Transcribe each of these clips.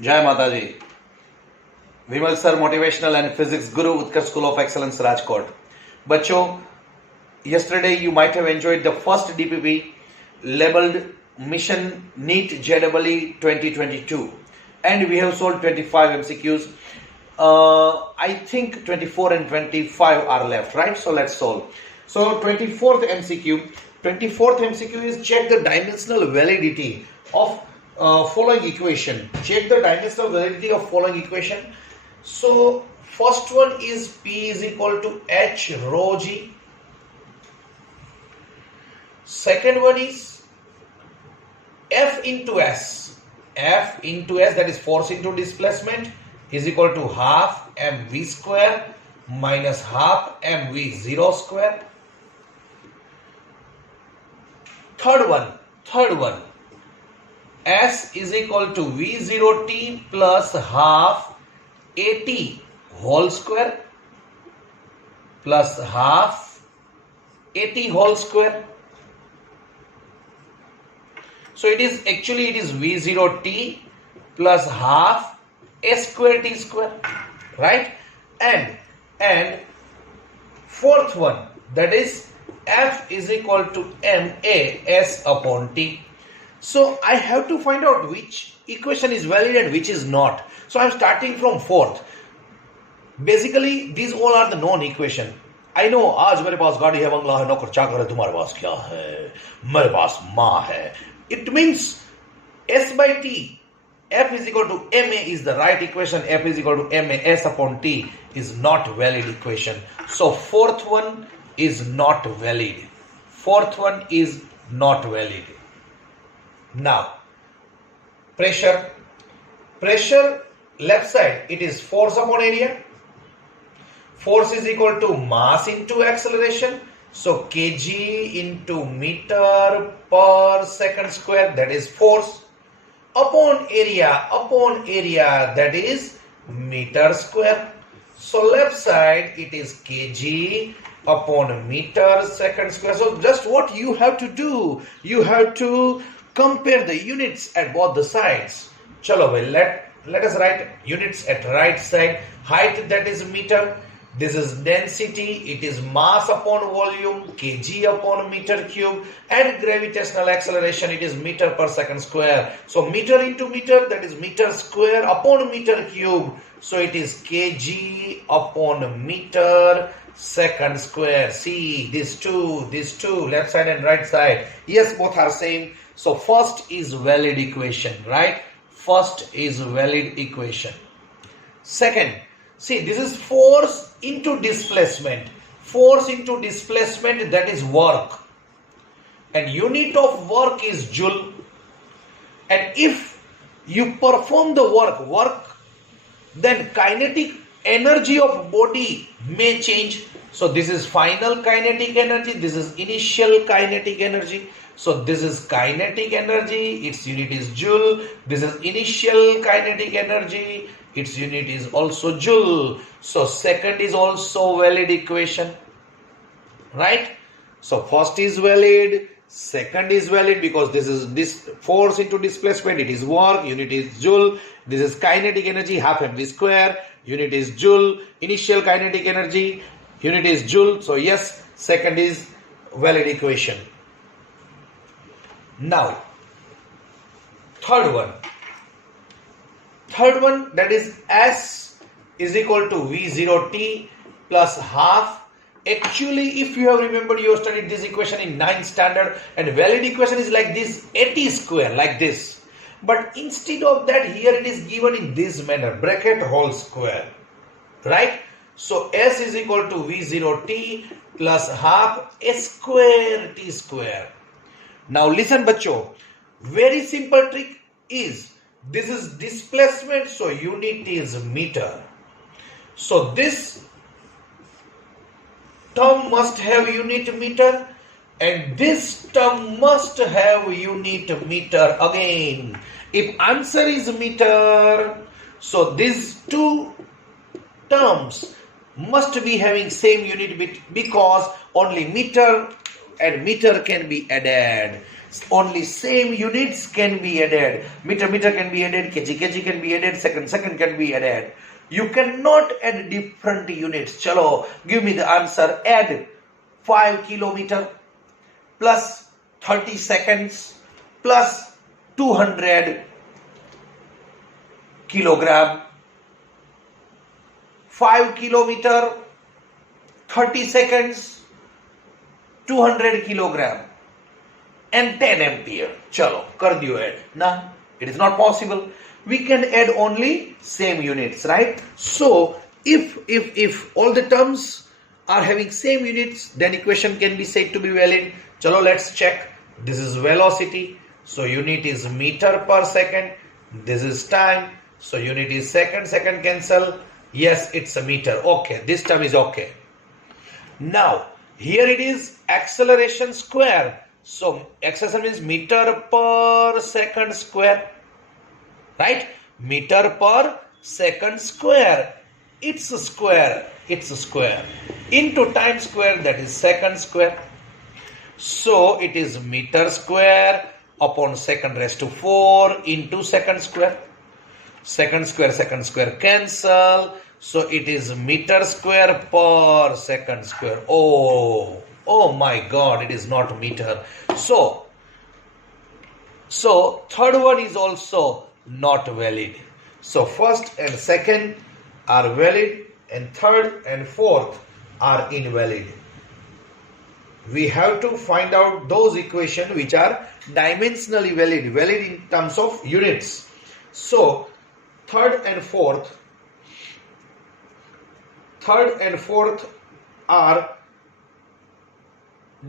Jai Mataji. Vimal sir, motivational and physics guru, UTKARSH School of Excellence, Rajkot. Bachcho, yesterday you might have enjoyed the first DPP labeled Mission NEET JEE 2022, and we have solved 25 MCQs. I think 24 and 25 are left, right? So let's solve. So 24th MCQ is check the dimensional validity of following equation. Check the dimensional validity of following equation. So first one is P is equal to H rho G. Second one is F into S. F into S, that is force into displacement, is equal to half mv square minus half mv0 square. Third one, S is equal to V0t plus half AT whole square plus half AT whole square. So it is V0t plus half A square T square, right? And fourth one, that is F is equal to MA S upon T. So I have to find out which equation is valid and which is not. So I am starting from fourth. Basically, these all are the known equation. I know आज मेरे पास गाड़ी है, बंगला है, नौकर चाकर है, तुम्हारे पास क्या है? मेरे पास माँ है. It means S by T, F is equal to MA is the right equation. F is equal to MA S upon T is not valid equation. So fourth one is not valid. Fourth one is not valid. Now, pressure left side, it is force upon area. Force is equal to mass into acceleration. So kg into meter per second square, that is force, upon area, that is meter square. So left side it is kg upon meter second square. So just what you have to do, you have to compare the units at both the sides. Chalo bhai, let us write units at right side. Height, that is meter. This is density, it is mass upon volume, kg upon meter cube, and gravitational acceleration, it is meter per second square. So meter into meter, that is meter square upon meter cube. So it is kg upon meter second square. See, these two, left side and right side. Yes, both are same. So first is valid equation, right? First is valid equation. Second, see, this is force into displacement. Force into displacement, that is work. And unit of work is joule. And if you perform the work, then kinetic energy of body may change. So this is final kinetic energy, this is initial kinetic energy. So this is kinetic energy, its unit is joule. This is initial kinetic energy, its unit is also joule. So second is also valid equation, right? So first is valid, second is valid because this is this force into displacement, it is work, unit is joule. This is kinetic energy, half mv square, unit is joule. Initial kinetic energy, unit is joule. So yes, second is valid equation. Now, third one, that is S is equal to V0t plus half. Actually, if you have remembered, you have studied this equation in 9th standard, and valid equation is like this, AT square, like this. But instead of that, here it is given in this manner, bracket whole square, right? So S is equal to V0t plus half A square T square. Now listen bachcho, very simple trick is, this is displacement, so unit is meter. So this term must have unit meter and this term must have unit meter again. If answer is meter, so these two terms must be having same unit because only meter and meter can be added. Only same units can be added. Meter can be added, kg can be added, second can be added. You cannot add different units. Chalo, give me the answer. Add 5 kilometer plus 30 seconds plus 200 kilogram. 5 kilometer, 30 seconds, 200 kilogram and 10 ampere. Chalo, kar diyo add. Nah, it is not possible. We can add only same units, right? So if all the terms are having same units, then equation can be said to be valid. Chalo, let's check. This is velocity, so unit is meter per second. This is time, so unit is second cancel. Yes, it's a meter. Okay, this term is okay. Now here it is acceleration square. So acceleration means meter per second square, right? Meter per second square. It's a square. It's a square into time square, that is second square. So it is meter square upon second raised to 4 into second square. Second square cancel. So it is meter square per second square. Oh my God, it is not meter. So third one is also not valid. So first and second are valid and third and fourth are invalid. We have to find out those equations which are dimensionally valid in terms of units. So third and fourth are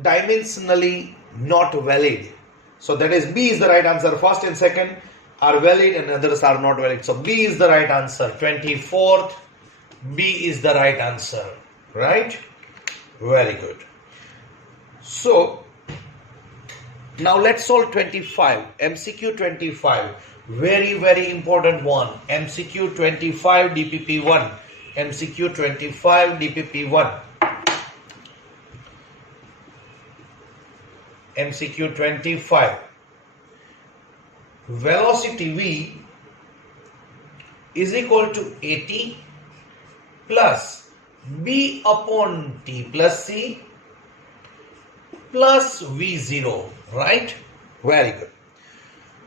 dimensionally not valid. So that is B is the right answer. First and second are valid and others are not valid. So B is the right answer. 24th, B is the right answer. Right? Very good. So now let's solve 25. MCQ 25. Very important one. MCQ 25 DPP-1. MCQ 25 DPP-1. MCQ 25. Velocity V is equal to AT plus B upon T plus C plus V0, right? Very good.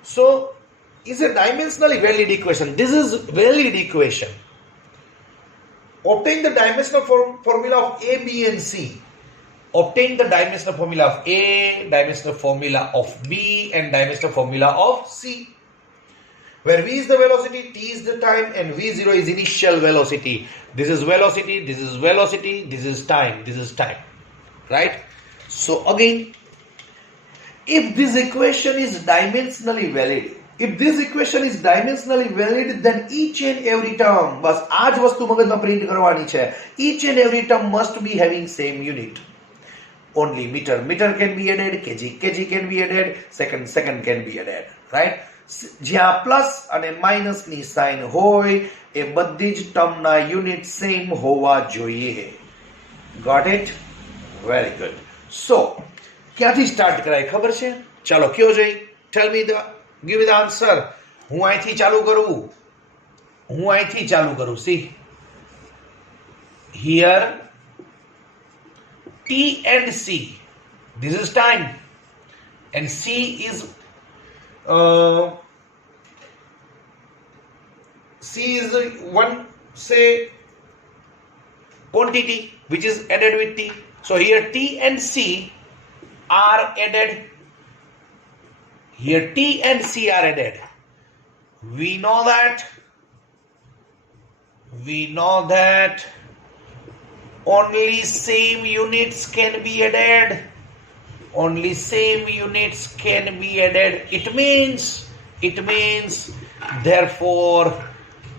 So, it's a dimensionally valid equation. This is valid equation. Obtain the dimensional formula of A, B and C. Obtain the dimensional formula of A, dimensional formula of B and dimensional formula of C. Where V is the velocity, T is the time and V0 is initial velocity. This is velocity, this is velocity, this is time, right? So again, if this equation is dimensionally valid, then each and every term, बस आज वस्तु मगज में print करवानी है. Each and every term must be having same unit. Only meter can be added, kg can be added, second can be added, right? જ્યાં plus અને minus ની સાઇન હોય એ બધી જ ટર્મના યુનિટ સેમ હોવા જોઈએ. Got it? Very good. So, ક્યાંથી start કરાય ખબર છે? ચાલો કયો જોઈ? Give me the answer. હું અહીંથી ચાલુ કરું. See, here T and C, this is time, and C is one, say, quantity which is added with T. So here T and C are added. Here T and C are added. We know that only same units can be added. It means therefore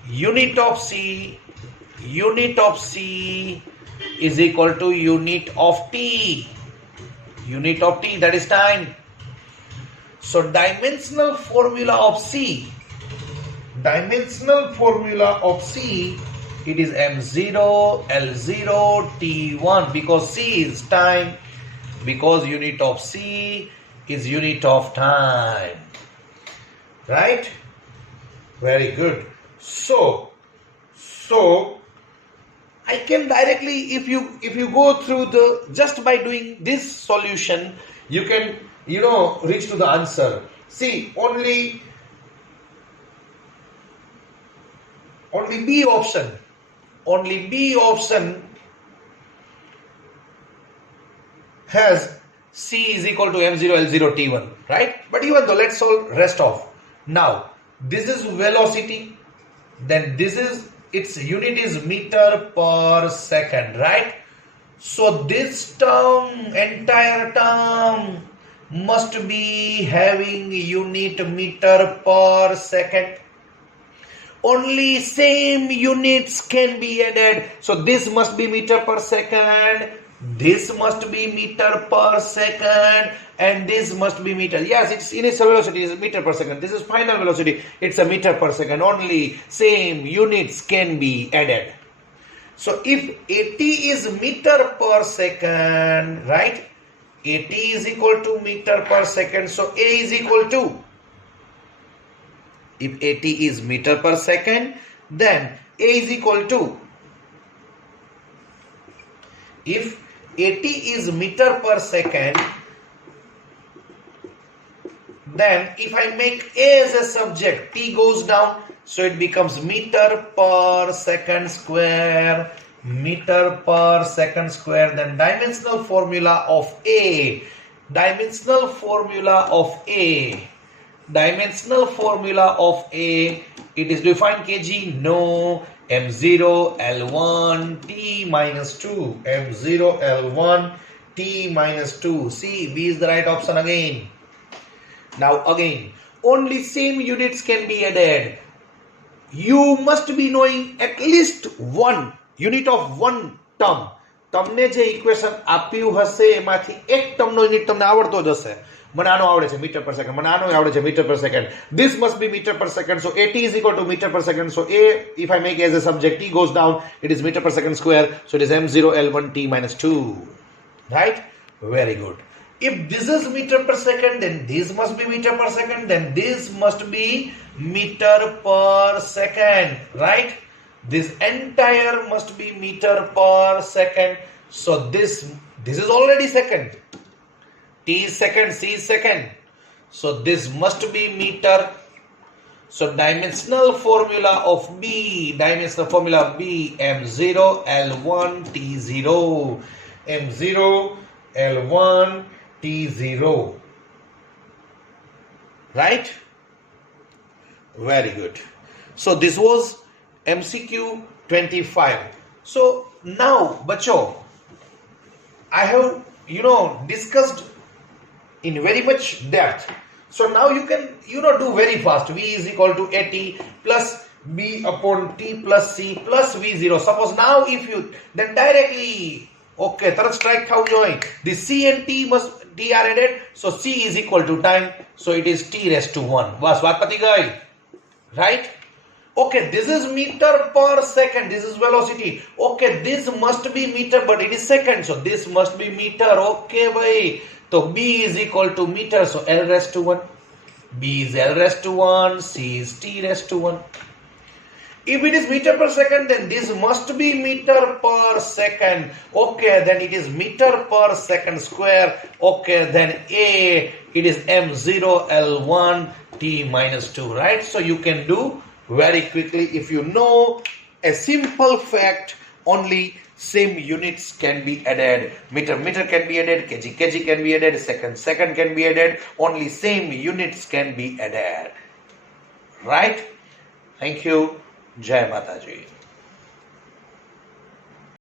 unit of C is equal to unit of T. That is time. So dimensional formula of C, it is M0, L0, T1, because C is time, because unit of C is unit of time. Right? Very good. So I can directly, if you go through the, just by doing this solution, you can, reach to the answer. See, only B option has C is equal to M0 L0 T1, right? But even though, let's solve rest off. Now, this is velocity, then this is, its unit is meter per second, right? So this term, entire term must be having unit meter per second. Only same units can be added. So this must be meter per second, this must be meter per second, and this must be meter. Yes, its initial velocity is meter per second. This is final velocity. It's a meter per second. Only same units can be added. So if AT is meter per second, right? AT is equal to meter per second. So A is equal to, if AT is meter per second, then A is equal to, if AT is meter per second, then if I make A as a subject, T goes down, so it becomes meter per second square, meter per second square. Then dimensional formula of A, dimensional formula of A, it is defined kg, no, M0 L1 T minus 2, M0 L1 T minus 2. See, B is the right option again. Now again, only same units can be added. You must be knowing at least one unit of one term. તમને જે equation આપ્યું હશે એમાંથી એક ટર્મનો unit તમને આવડતો જ હશે. મને આનો આવડે છે મીટર પર સેકન્ડ, મને આનો આવડે છે મીટર પર second. This must be meter per second. So AT is equal to meter per second. So A, if I make A as a subject, T goes down, it is meter per second square. So it is M0 L1 T minus 2. Right? Very good. If this is meter per second, then this must be meter per second, then this must be meter per second, right? This entire must be meter per second. So this is already second. T is second, C is second. So this must be meter. So dimensional formula of B, M0 L1 T0, M0 L1 T0, right? Very good. So this was MCQ 25. So now, bacho, I have discussed in very much depth. So now you can do very fast. V is equal to AT plus B upon T plus C plus V0. Suppose now if you then directly, okay, third strike how join the C and T are added. So C is equal to time. So it is T raised to 1. Was what pati gai? Right? Okay, this is meter per second. This is velocity. Okay, this must be meter, but it is second. So this must be meter. Okay, bhai. So B is equal to meter. So L raised to 1. B is L raised to 1. C is T raised to 1. If it is meter per second, then this must be meter per second. Okay, then it is meter per second square. Okay, then A, it is M0 L1 T minus 2, right? So you can do very quickly if you know a simple fact. Only same units can be added. Meter can be added, kg can be added, second can be added. Only same units can be added, right? Thank you. Jai Mataji.